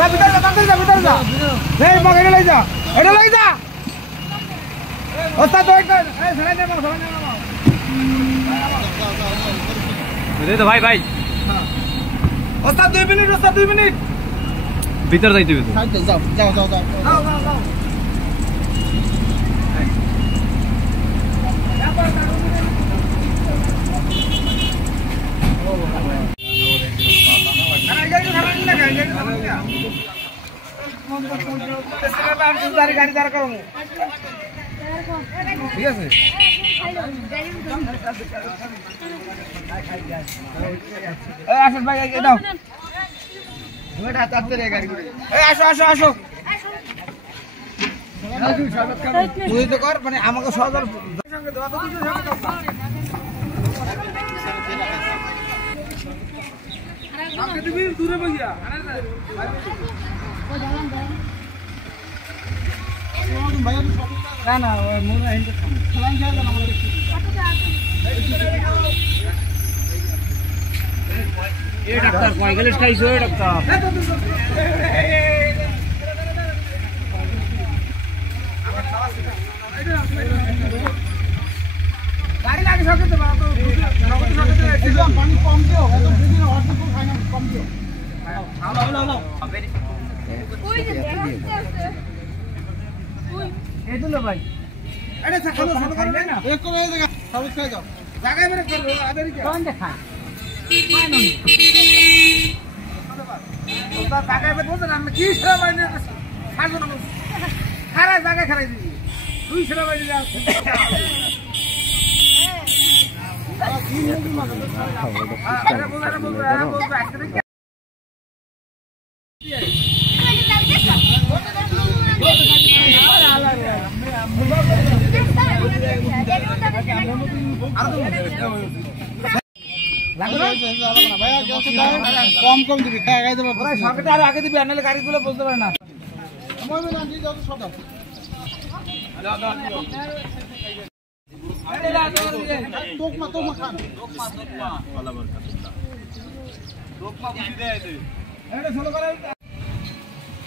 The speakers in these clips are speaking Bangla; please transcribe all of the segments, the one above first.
ভিতরে যা এই মগ এটা লই যা ওস্তাদ ওই কর এই সরাই দে দে তো ভাই ওস্তাদ 2 মিনিট ভিতর যাইতে হবে যাও গাড়ি দাঁড় করো ঠিক আছে আসেন ভাই দাও আসো কর মানে আমাকে সহজ দূরে বইয়া না ডাক্তার পঁয়তাল্লিশ খাইছো ডাক্তার গাড়ি লাগে সব পানি কম দিও কম দিও ভাই খাইবে না জায়গায় বেড়ে করবো জায়গায় বের বলতে না কি খারাপ জায়গায় খারাই দিবি তুই সেরা বাড়ি কম দিবি আগে দিবি আনলে গাড়িগুলো বলতে পারে না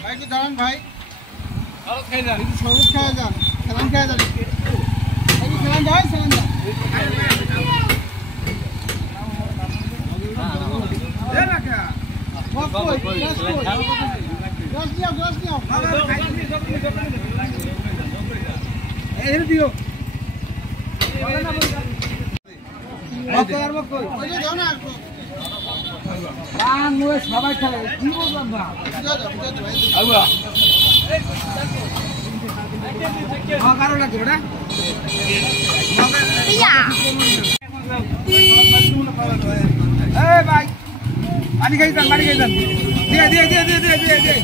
ভাই কি দাঁড়ান ভাই খাই যান সবুজ খাওয়া যান সালাম খাওয়া যান সালাম যায় সবাই খেলে কি বললাম না কারো লাগবে ওটা ভাই পানি খাই যান দিয়ে